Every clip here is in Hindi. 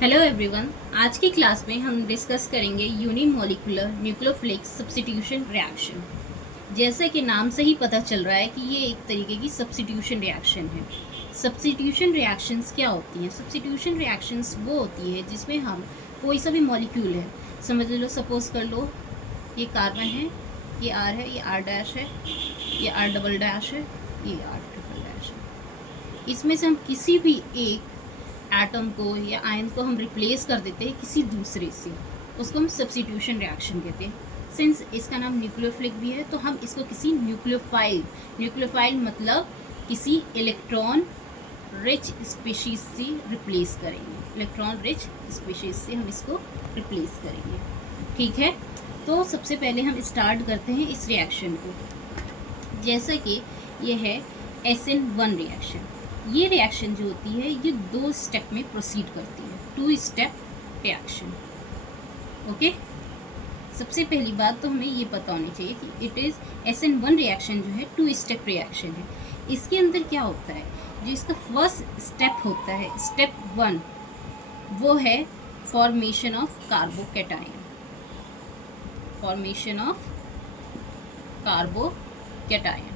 Hello everyone. आज की क्लास में हम डिस्कस करेंगे यूनिमोलिकुलर न्यूक्लियोफिलिक सब्स्टिट्यूशन रिएक्शन। जैसे कि नाम से ही पता चल रहा है कि ये एक तरीके की सब्स्टिट्यूशन रिएक्शन है। सब्स्टिट्यूशन रिएक्शंस क्या होती हैं? सब्स्टिट्यूशन रिएक्शंस वो होती है जिसमें हम कोई सा भी मॉलिक्यूल है, समझ लो, सपोज कर लो ये कार्बन है, ये आर है, ये आर डैश है, ये आर डबल डैश है, ये आर ट्रिपल डैश है। इसमें से हम किसी भी एक एटम को या आयन को हम रिप्लेस कर देते हैं किसी दूसरे से, उसको हम सब्स्टिट्यूशन रिएक्शन कहते हैं। सिंस इसका नाम न्यूक्लियोफिलिक भी है तो हम इसको किसी न्यूक्लियोफाइल मतलब किसी इलेक्ट्रॉन रिच स्पीशीज से रिप्लेस करेंगे। इलेक्ट्रॉन रिच स्पीशीज से हम इसको रिप्लेस करेंगे। ठीक है, तो सबसे पहले हम स्टार्ट करते हैं इस रिएक्शन को। जैसा कि ये है SN1 रिएक्शन। ये रिएक्शन जो होती है ये 2 स्टेप में प्रोसीड करती है, 2 स्टेप रिएक्शन। ओके, सबसे पहली बात तो हमें ये पता होनी चाहिए कि इट इज़ SN1 रिएक्शन जो है 2 स्टेप रिएक्शन है। इसके अंदर क्या होता है, जो इसका फर्स्ट स्टेप होता है, स्टेप 1, वो है formation of carbocation. Formation of carbocation.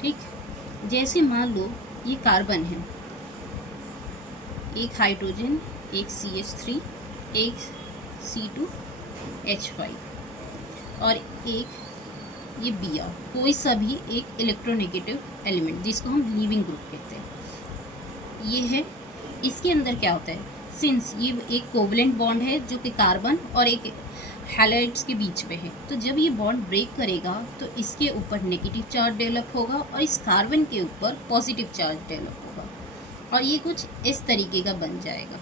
ठीक, जैसे मान लो ये कार्बन है, एक हाइड्रोजन, एक CH3, एक C2H5 और एक ये Br, कोई सा भी एक इलेक्ट्रोनेगेटिव एलिमेंट जिसको हम लीविंग ग्रुप कहते हैं। ये है, इसके अंदर क्या होता है, सिंस ये एक कोवलेंट बॉन्ड है जो कि कार्बन और एक हैलाइड्स के बीच में है, तो जब ये बॉन्ड ब्रेक करेगा तो इसके ऊपर नेगेटिव चार्ज डेवलप होगा और इस कार्बन के ऊपर पॉजिटिव चार्ज डेवलप होगा और ये कुछ इस तरीके का बन जाएगा।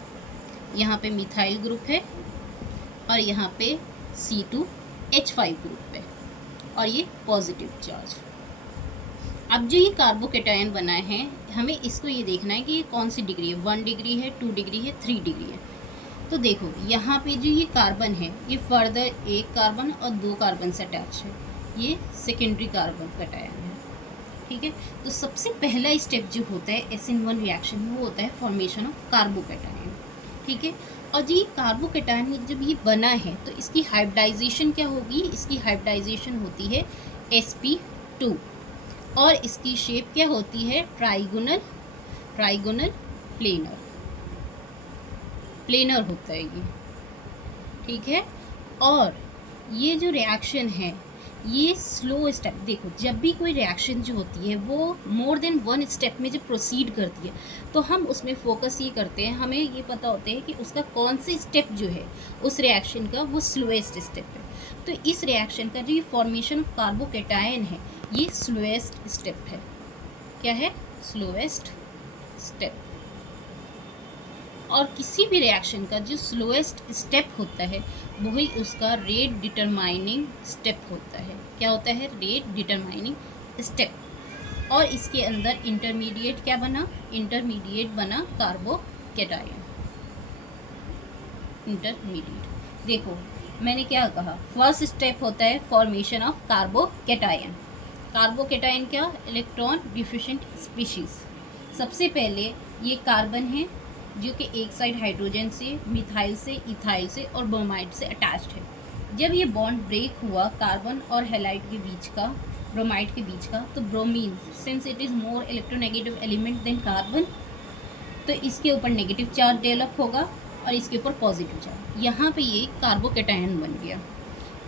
यहाँ पे मिथाइल ग्रुप है और यहाँ पे C2H5 ग्रुप है और ये पॉजिटिव चार्ज। अब जो ये कार्बोकैटायन बना है, हमें इसको ये देखना है कि ये कौन सी डिग्री है, 1 डिग्री है, 2 डिग्री है, 3 डिग्री है। तो देखो यहाँ पे जो ये कार्बन है ये फर्दर एक कार्बन और 2 कार्बन से अटैच है, ये सेकेंडरी कार्बन कैटायन है। ठीक है, तो सबसे पहला स्टेप जो होता है SN1 रिएक्शन में वो होता है फॉर्मेशन ऑफ कार्बोकैटायन। ठीक है, और ये कार्बोकैटायन जब ये बना है तो इसकी हाइब्रिडाइजेशन क्या होगी, इसकी हाइब्रिडाइजेशन होती है sp2 और इसकी शेप क्या होती है, ट्राइगोनल प्लेनर होता है ये। ठीक है, और ये जो रिएक्शन है ये स्लो स्टेप, देखो जब भी कोई रिएक्शन जो होती है वो मोर देन 1 स्टेप में जब प्रोसीड करती है तो हम उसमें फोकस ये करते हैं, हमें ये पता होता है कि उसका कौन सा स्टेप जो है उस रिएक्शन का वो स्लोएस्ट स्टेप है। तो इस रिएक्शन का जो ये फॉर्मेशन ऑफ कार्बोकैटायन है ये स्लोएस्ट स्टेप है। क्या है? Slowest step. और किसी भी रिएक्शन का जो स्लोएस्ट स्टेप होता है वही उसका रेट डिटरमाइनिंग स्टेप होता है। क्या होता है? Rate determining step. और इसके अंदर इंटरमीडिएट क्या बना? इंटरमीडिएट बना कार्बोकैटायन। इंटरमीडिएट, देखो मैंने क्या कहा, फर्स्ट स्टेप होता है फॉर्मेशन ऑफ कार्बोकैटायन। कार्बोकैटायन क्या? Electron deficient species. सबसे पहले ये कार्बन है जो कि एक साइड हाइड्रोजन से, मिथाइल से, इथाइल से और ब्रोमाइड से अटैच्ड है। जब ये बॉन्ड ब्रेक हुआ कार्बन और हैलाइड के बीच का, ब्रोमाइड के बीच का, तो bromine, since it is more electronegative element than carbon, तो इसके ऊपर नेगेटिव चार्ज डेवलप होगा और इसके ऊपर पॉजिटिव चार्ज। यहाँ पे ये कार्बोकैटायन बन गया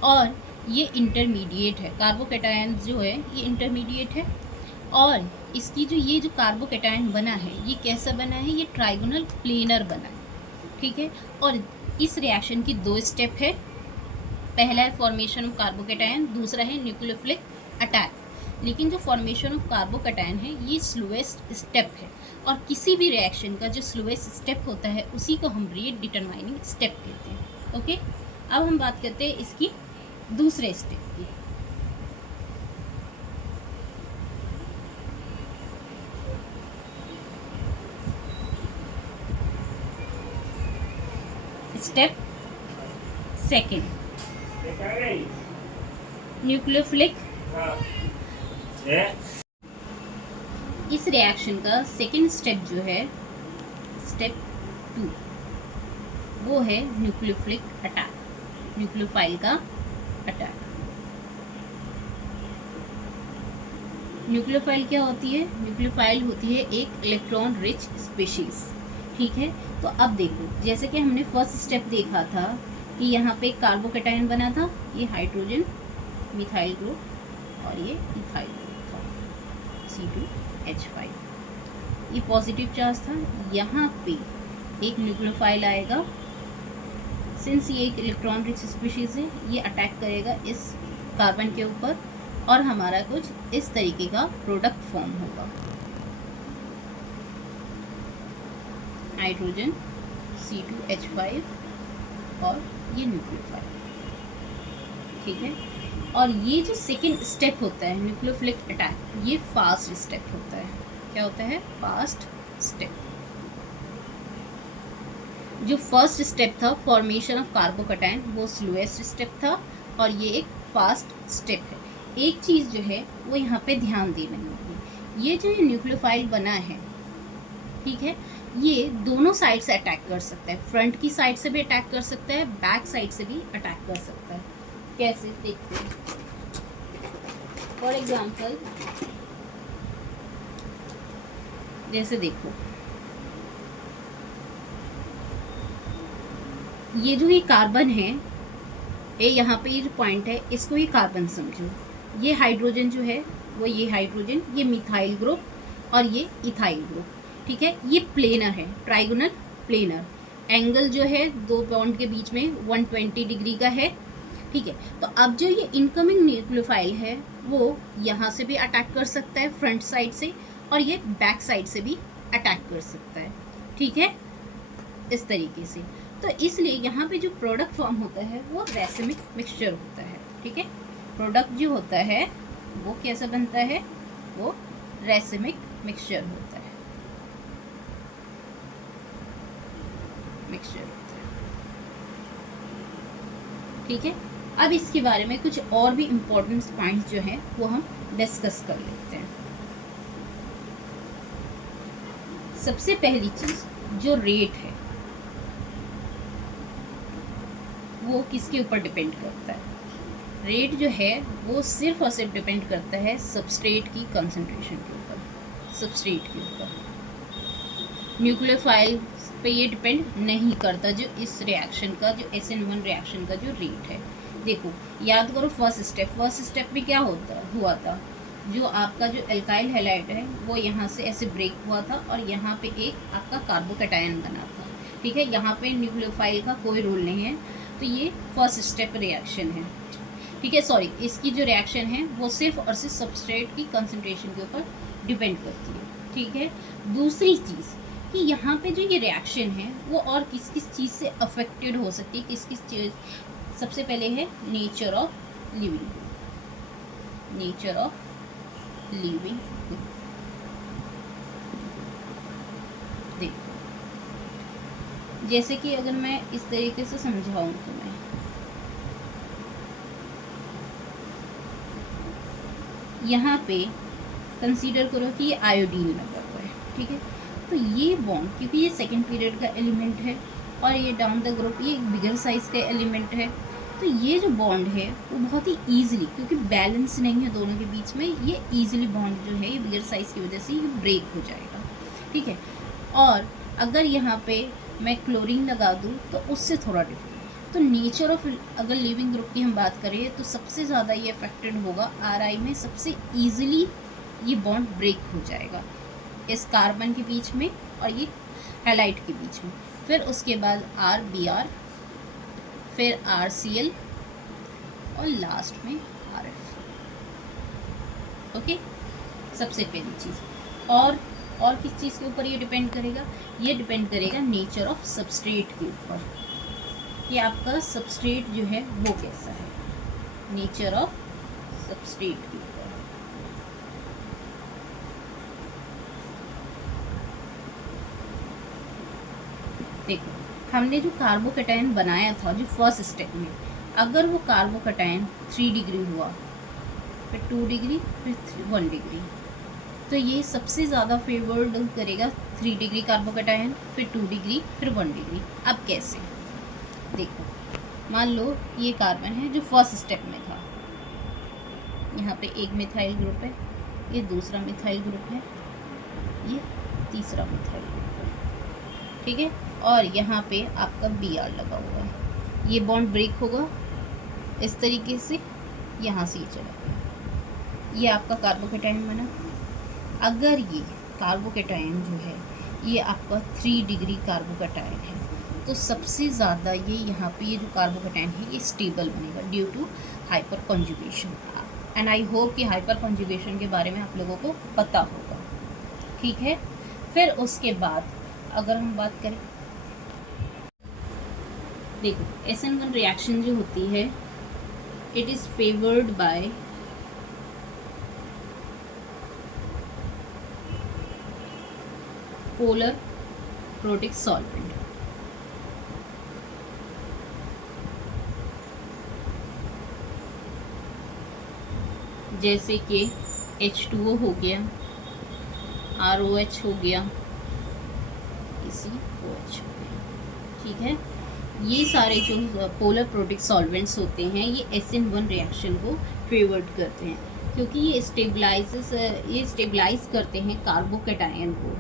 और ये इंटरमीडिएट है। कार्बोकैटायन जो है ये इंटरमीडिएट है और इसकी जो ये जो कार्बोकैटायन बना है ये कैसा बना है? ये ट्राइगोनल प्लेनर बना है। ठीक है, और इस रिएक्शन की 2 स्टेप है। पहला है फॉर्मेशन ऑफ कार्बोकैटायन, दूसरा है न्यूक्लियोफिलिक अटैक। लेकिन जो फॉर्मेशन ऑफ कार्बोकैटायन है ये स्लोएस्ट स्टेप है और किसी भी रिएक्शन का जो स्लोएस्ट स्टेप होता है उसी को हम रेट डिटरमाइनिंग स्टेप कहते हैं। ओके, अब हम बात करते हैं इसकी दूसरे स्टेप की। स्टेप सेकेंड, न्यूक्लियोफिलिक इस रिएक्शन का सेकेंड स्टेप जो है, स्टेप 2, वो है न्यूक्लियोफिलिक अटैक, न्यूक्लियोफाइल का अटैक। न्यूक्लियोफाइल क्या होती है? न्यूक्लियोफाइल होती है एक इलेक्ट्रॉन रिच स्पीशीज। ठीक है, तो अब देखो, जैसे कि हमने फर्स्ट स्टेप देखा था कि यहाँ पे कार्बोकैटायन बना था, ये हाइड्रोजन मिथाइल ग्रुप और ये इथाइल ग्रुप था, C2H5। ये पॉजिटिव चार्ज था। यहाँ पे एक न्यूक्लियोफाइल आएगा, सिंस ये एक इलेक्ट्रॉन रिच स्पीशीज है, ये अटैक करेगा इस कार्बन के ऊपर और हमारा कुछ इस तरीके का प्रोडक्ट फॉर्म होगा, हाइड्रोजन C2H5 और ये न्यूक्लियोफाइल। ठीक है, और ये जो सेकेंड स्टेप होता है न्यूक्लियोफिलिक अटैक, ये फास्ट स्टेप होता है। क्या होता है? Fast step. जो फर्स्ट स्टेप था फॉर्मेशन ऑफ कार्बोकैटायन, वो स्लोएस्ट स्टेप था और ये एक फास्ट स्टेप है। एक चीज़ जो है वो यहाँ पे ध्यान देनी होगी, ये जो न्यूक्लियोफाइल बना है, ठीक है, ये दोनों साइड से अटैक कर सकता है, फ्रंट की साइड से भी अटैक कर सकता है, बैक साइड से भी अटैक कर सकता है। कैसे देखते हैं? फॉर एग्जाम्पल, जैसे देखो, ये जो ये कार्बन है, ये यहाँ पे ये जो पॉइंट है, इसको ये कार्बन समझो। ये हाइड्रोजन जो है वो ये हाइड्रोजन, ये मिथाइल ग्रुप और ये इथाइल ग्रुप। ठीक है, ये प्लेनर है, ट्राइगोनल प्लेनर। एंगल जो है दो बॉन्ड के बीच में 120 डिग्री का है। ठीक है, तो अब जो ये इनकमिंग न्यूक्लियोफाइल है वो यहाँ से भी अटैक कर सकता है फ्रंट साइड से, और ये बैक साइड से भी अटैक कर सकता है। ठीक है, इस तरीके से। तो इसलिए यहाँ पे जो प्रोडक्ट फॉर्म होता है वो रैसिमिक मिक्सचर होता है। ठीक है, प्रोडक्ट जो होता है वो कैसा बनता है? वो रैसिमिक मिक्सचर होता है, मिक्सचर होता है। ठीक है, अब इसके बारे में कुछ और भी इम्पोर्टेंट पॉइंट्स जो हैं वो हम डिस्कस कर लेते हैं। सबसे पहली चीज़, जो रेट है वो किसके ऊपर डिपेंड करता है? रेट जो है वो सिर्फ और सिर्फ डिपेंड करता है सबस्ट्रेट की कंसंट्रेशन के ऊपर, सबस्ट्रेट के ऊपर। न्यूक्लियोफाइल पे ये डिपेंड नहीं करता, जो इस रिएक्शन का, जो SN1 रिएक्शन का जो रेट है। देखो, याद करो फर्स्ट स्टेप में क्या हुआ था, जो आपका जो एल्काइल हैलाइड है वो यहाँ से ऐसे ब्रेक हुआ था और यहाँ पे एक आपका कार्बोकैटायन बना था। ठीक है, यहाँ पे न्यूक्लियोफाइल का कोई रोल नहीं है, तो ये फर्स्ट स्टेप रिएक्शन है। ठीक है, सॉरी, इसकी जो रिएक्शन है वो सिर्फ और सिर्फ सबस्ट्रेट की कंसंट्रेशन के ऊपर डिपेंड करती है। ठीक है, दूसरी चीज़ कि यहाँ पे जो ये रिएक्शन है वो और किस किस चीज़ से अफेक्टेड हो सकती है, किस किस चीज़। सबसे पहले है nature of living, nature of living. देखो, जैसे कि अगर मैं इस तरीके से समझाऊं तो मैं यहाँ पे कंसीडर करो कि ये आयोडीन लगा हुआ है। ठीक है, तो ये बॉन्ड, क्योंकि ये सेकंड पीरियड का एलिमेंट है और ये डाउन द ग्रुप ये एक बिगर साइज का एलिमेंट है, तो ये जो बॉन्ड है वो बहुत ही ईजिली, क्योंकि बैलेंस नहीं है दोनों के बीच में, ये ईजिली बॉन्ड जो है ये बिगर साइज की वजह से ये ब्रेक हो जाएगा। ठीक है, और अगर यहाँ पे मैं क्लोरीन लगा दूँ तो उससे थोड़ा डिफरेंट। तो नेचर ऑफ, अगर लिविंग ग्रुप की हम बात करें तो सबसे ज़्यादा ये अफेक्टेड होगा RI में, सबसे ईजिली ये बॉन्ड ब्रेक हो जाएगा इस कार्बन के बीच में और ये हैलाइड के बीच में। फिर उसके बाद RBr, फिर RCl और लास्ट में RF। ओके, सबसे पहली चीज़। और किस चीज़ के ऊपर ये डिपेंड करेगा? ये डिपेंड करेगा नेचर ऑफ सबस्ट्रेट के ऊपर, कि आपका सबस्ट्रेट जो है वो कैसा है, नेचर ऑफ सबस्ट्रेट के ऊपर। देखो, हमने जो कार्बोकैटायन बनाया था जो फर्स्ट स्टेप में, अगर वो कार्बोकैटायन 3 डिग्री हुआ, फिर 2 डिग्री, फिर 1 डिग्री, तो तो ये सबसे ज़्यादा फेवर्ड करेगा 3 डिग्री कार्बोकैटायन, फिर 2 डिग्री, फिर 1 डिग्री। अब कैसे, देखो मान लो ये कार्बन है जो फर्स्ट स्टेप में था, यहाँ पे एक मिथाइल ग्रुप है, ये दूसरा मिथाइल ग्रुप है, ये तीसरा मिथाइल ग्रुप है, ठीक है। और यहाँ पे आपका Br लगा हुआ है, ये बॉन्ड ब्रेक होगा इस तरीके से, यहाँ से ये चला गया, ये आपका कार्बोकैटायन बना। अगर ये कार्बोकैटायन जो है ये आपका 3 डिग्री कार्बोकैटायन है, तो सबसे ज़्यादा ये यहाँ पे ये जो कार्बोकैटायन है ये स्टेबल बनेगा due to hyperconjugation. And I hope कि हाइपर कॉन्जुगेशन के बारे में आप लोगों को पता होगा, ठीक है। फिर उसके बाद अगर हम बात करें, देखो SN1 रिएक्शन जो होती है it is favoured by polar protic solvent. जैसे कि H2O हो गया, ROH हो गया, COH हो गया, ठीक है। ये सारे जो पोलर प्रोटिक सॉल्वेंट्स होते हैं ये SN1 रिएक्शन को फेवर्ड करते हैं, क्योंकि ये स्टेबलाइज करते हैं कार्बोकैटायन को,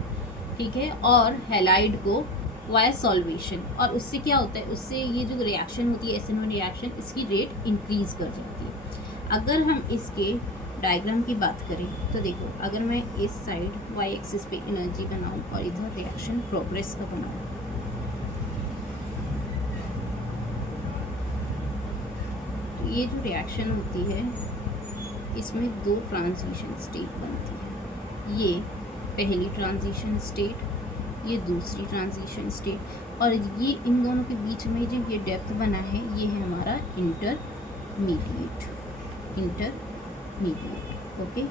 ठीक है, और हैलाइड को वाया सॉल्वेशन। और उससे क्या होता है, उससे ये जो रिएक्शन होती है SN1 रिएक्शन, इसकी रेट इंक्रीज कर जाती है। अगर हम इसके डायग्राम की बात करें तो देखो, अगर मैं इस साइड वाई एक्सिस पे एनर्जी बनाऊं और इधर रिएक्शन प्रोग्रेस का बनाऊं, तो ये जो रिएक्शन होती है इसमें 2 ट्रांजिशन स्टेट बनती है। ये पहली ट्रांजिशन स्टेट, ये दूसरी ट्रांजिशन स्टेट, और ये इन दोनों के बीच में जो ये डेप्थ बना है ये है हमारा इंटरमीडिएट, ओके।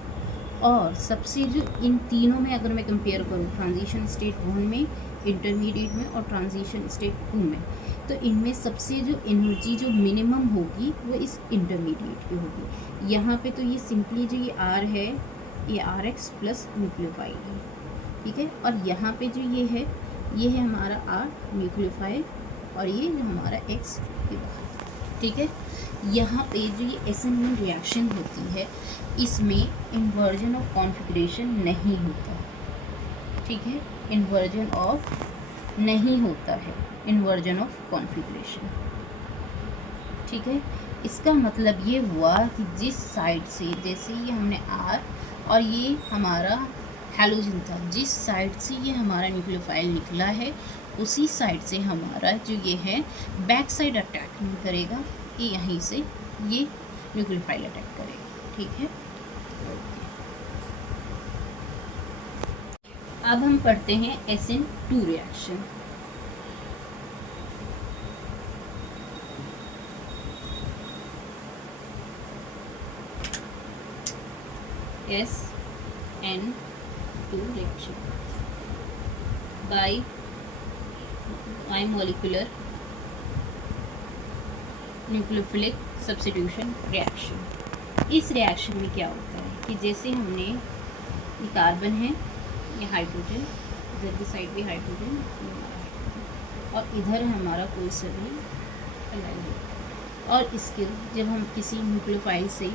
और सबसे जो इन तीनों में अगर मैं कंपेयर करूँ, ट्रांजिशन स्टेट 1 में, इंटरमीडिएट में और ट्रांजिशन स्टेट 2 में, तो इनमें सबसे जो एनर्जी जो मिनिमम होगी वो इस इंटरमीडिएट की होगी। यहाँ पे तो ये सिंपली जो ये R है ये RX प्लस न्यूक्लियोफाइल है, ठीक है। और यहाँ पे जो ये है हमारा R न्यूक्लियोफाइल और ये जो हमारा X के बाहर, ठीक है। यहाँ पे जो ये SN1 रिएक्शन होती है इसमें इन्वर्जन ऑफ कॉन्फिगरेशन नहीं होता, ठीक है, इन्वर्जन ऑफ कॉन्फिगरेशन, ठीक है। इसका मतलब ये हुआ कि जिस साइड से, जैसे ये हमने R और ये हमारा हैलोजन था, जिस साइड से ये हमारा न्यूक्लियोफाइल निकला है उसी साइड से हमारा जो ये है बैक साइड अटैक नहीं करेगा, कि यहीं से ये न्यूक्लियोफाइल अटैक करेगा, ठीक है। अब हम पढ़ते हैं SN2 reaction. SN2 reaction bimolecular nucleophilic substitution reaction. इस रिएक्शन में क्या होता है कि जैसे हमने ये कार्बन है, ये हाइड्रोजन, इधर की साइड भी हाइड्रोजन और इधर हमारा कोई सा भी एलाइड, और इसके जब हम किसी न्यूक्लियोफाइल से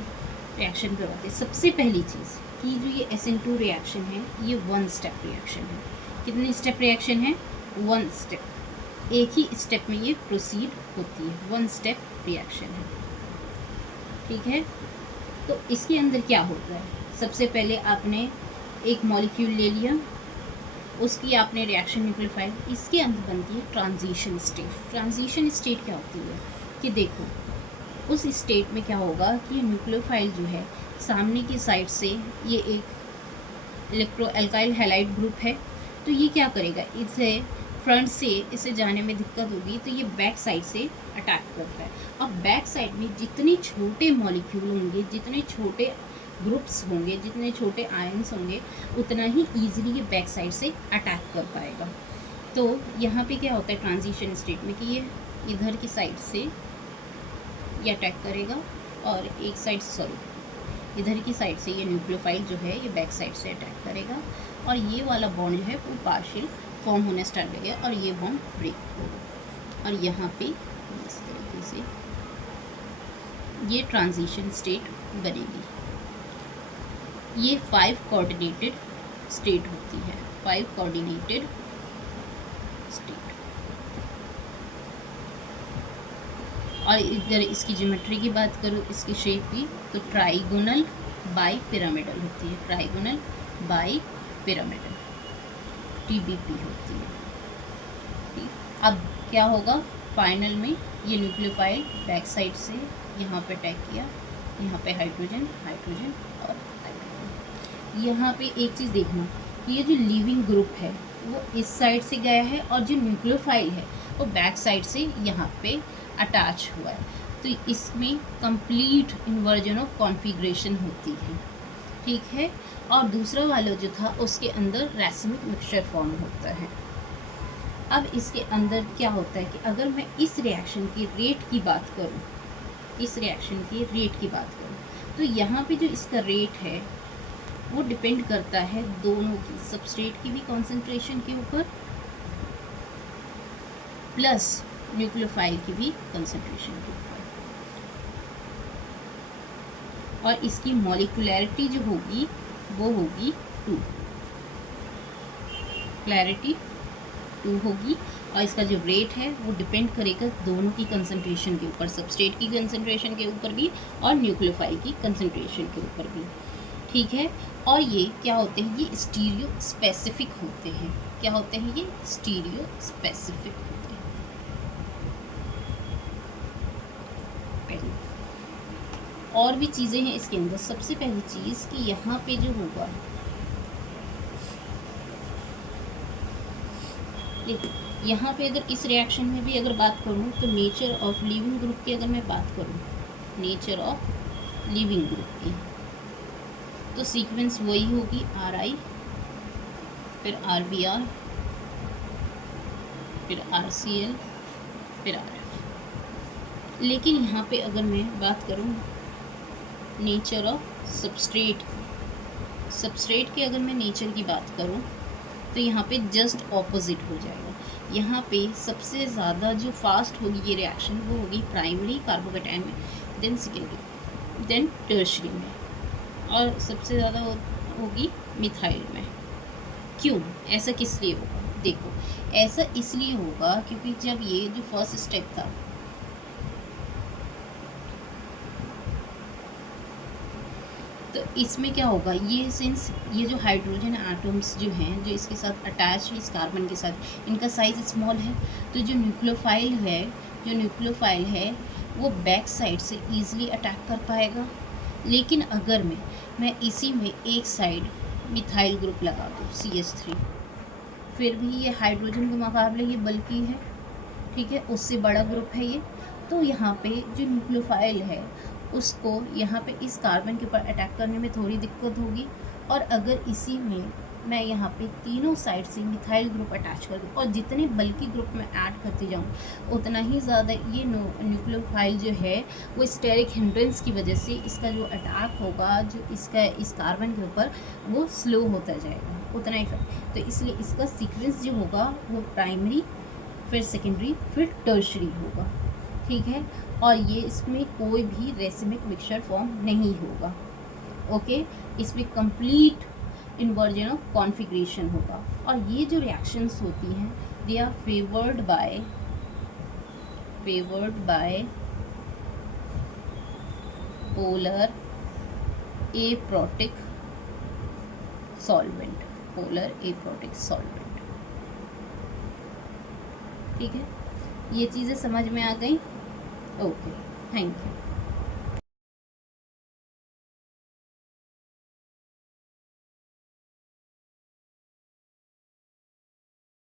रिएक्शन करवाते हैं, सबसे पहली चीज़ कि जो ये SN2 रिएक्शन है ये 1 स्टेप रिएक्शन है। कितने स्टेप रिएक्शन है? 1 स्टेप, एक ही स्टेप में ये प्रोसीड होती है, 1 स्टेप रिएक्शन है, ठीक है। तो इसके अंदर क्या होता है, सबसे पहले आपने एक मॉलिक्यूल ले लिया, उसकी आपने रिएक्शन न्यूक्लियोफाइल, इसके अंदर बनती है ट्रांजिशन स्टेट। ट्रांजिशन स्टेट क्या होती है कि देखो उस स्टेट में क्या होगा कि न्यूक्लियोफाइल जो है सामने की साइड से, ये एक इलेक्ट्रो एल्काइल हैलाइड ग्रुप है, तो ये क्या करेगा, इसे फ्रंट से इसे जाने में दिक्कत होगी तो ये बैक साइड से अटैक करता है। और बैक साइड में जितने छोटे मॉलिक्यूल होंगे, जितने छोटे ग्रुप्स होंगे, जितने छोटे आयन्स होंगे, उतना ही ईजिली ये बैक साइड से अटैक कर पाएगा। तो यहाँ पे क्या होता है ट्रांजिशन स्टेट में कि ये इधर की साइड से ये अटैक करेगा और एक साइड, सॉरी इधर की साइड से ये न्यूक्लियोफाइल जो है ये बैक साइड से अटैक करेगा और ये वाला बॉन्ड जो है वो पार्शियल फॉर्म होने स्टार्ट हो गया और ये बॉन्ड ब्रेक होगा और यहाँ पे इस तरीके से ये ट्रांजिशन स्टेट बनेगी। ये 5 कोऑर्डिनेटेड स्टेट होती है, 5 कोऑर्डिनेटेड स्टेट। और अगर इसकी ज्योमेट्री की बात करूँ, इसकी शेप की, तो ट्राइगोनल बाई पिरामिडल होती है, ट्राइगोनल बाई पिरामिडल TBP होती है। ठीक, अब क्या होगा फाइनल में, ये न्यूक्लियोफाइल बैक साइड से यहाँ पे अटैक किया, यहाँ पे हाइड्रोजन हाइड्रोजन और हाइड्रोजन। यहाँ पे एक चीज़ देखना कि ये जो लिविंग ग्रुप है वो इस साइड से गया है और जो न्यूक्लियोफाइल है वो बैक साइड से यहाँ पे अटैच हुआ है, तो इसमें कंप्लीट इन्वर्जन ऑफ कॉन्फ़िगरेशन होती है। ठीक है, और दूसरा वाला जो था उसके अंदर रैसिमिक मिक्सचर फॉर्म होता है। अब इसके अंदर क्या होता है कि अगर मैं इस रिएक्शन की रेट की बात करूं, इस रिएक्शन की रेट की बात करूं, तो यहाँ पे जो इसका रेट है वो डिपेंड करता है दोनों की, सबस्ट्रेट की भी कॉन्सेंट्रेशन के ऊपर प्लस न्यूक्लियोफाइल की भी कंसंट्रेशन के ऊपर। और इसकी मॉलिक्यूलैरिटी जो होगी वो होगी 2, क्लैरिटी 2 होगी। और इसका जो रेट है वो डिपेंड करेगा दोनों की कंसंट्रेशन के ऊपर, सबस्ट्रेट की कंसंट्रेशन के ऊपर भी और न्यूक्लियोफाइल की कंसंट्रेशन के ऊपर भी। ठीक है, और ये क्या होते हैं, ये स्टीरियो स्पेसिफिक होते हैं। क्या होते हैं ये? स्टीरियो स्पेसिफिक होते हैं। पहले और भी चीज़ें हैं इसके अंदर। सबसे पहली चीज़ कि यहाँ पे जो होगा, देखो यहाँ पे अगर इस रिएक्शन में भी अगर बात करूँ तो नेचर ऑफ लिविंग ग्रुप की अगर मैं बात करूँ, नेचर ऑफ लिविंग ग्रुप की, तो सीक्वेंस वही होगी RI, फिर RBr, फिर RCl, फिर RF। लेकिन यहाँ पे अगर मैं बात करूँ नेचर ऑफ सबस्ट्रेट, सबस्ट्रेट के अगर मैं नेचर की बात करूँ तो यहाँ पे जस्ट ऑपोजिट हो जाएगा। यहाँ पे सबसे ज़्यादा जो फास्ट होगी ये रिएक्शन वो होगी प्राइमरी कार्बोकेटाइन में, देन सेकेंडरी, देन टर्शरी में, और सबसे ज़्यादा होगी मिथाइल में। क्यों ऐसा किस लिए होगा? देखो ऐसा इसलिए होगा क्योंकि जब ये जो फर्स्ट स्टेप था, तो इसमें क्या होगा, ये सिंस ये जो हाइड्रोजन एटम्स जो हैं जो इसके साथ अटैच है इस कार्बन के साथ, इनका साइज़ स्मॉल है, तो जो न्यूक्लियोफाइल है वो बैक साइड से ईजिली अटैक कर पाएगा। लेकिन अगर मैं इसी में एक साइड मिथाइल ग्रुप लगा दूँ CH3, फिर भी ये हाइड्रोजन के मुकाबले ये बल्कि है, ठीक है, उससे बड़ा ग्रुप है ये, तो यहाँ पे जो न्यूक्लियोफाइल है उसको यहाँ पे इस कार्बन के ऊपर अटैक करने में थोड़ी दिक्कत होगी। और अगर इसी में मैं यहाँ पे तीनों साइड से मिथाइल ग्रुप अटैच कर दूँ और जितने बल्कि ग्रुप में ऐड करती जाऊँ उतना ही ज़्यादा ये न्यूक्लियोफाइल जो है वो स्टेरिक हिंड्रेंस की वजह से इसका जो अटैक होगा जो इसका इस कार्बन के ऊपर वो स्लो होता जाएगा, उतना ही। तो इसलिए इसका सीक्वेंस जो होगा वो प्राइमरी, फिर सेकेंडरी, फिर टर्शरी होगा। ठीक है, और ये इसमें कोई भी रेसिमिक मिक्सचर फॉर्म नहीं होगा। ओके, इसमें कंप्लीट इन्वर्जन ऑफ कॉन्फ़िगरेशन होगा। और ये जो रिएक्शंस होती हैं they are favoured by polar aprotic solvent, polar aprotic solvent. ठीक है, ये चीज़ें समझ में आ गई? Okay, thank you.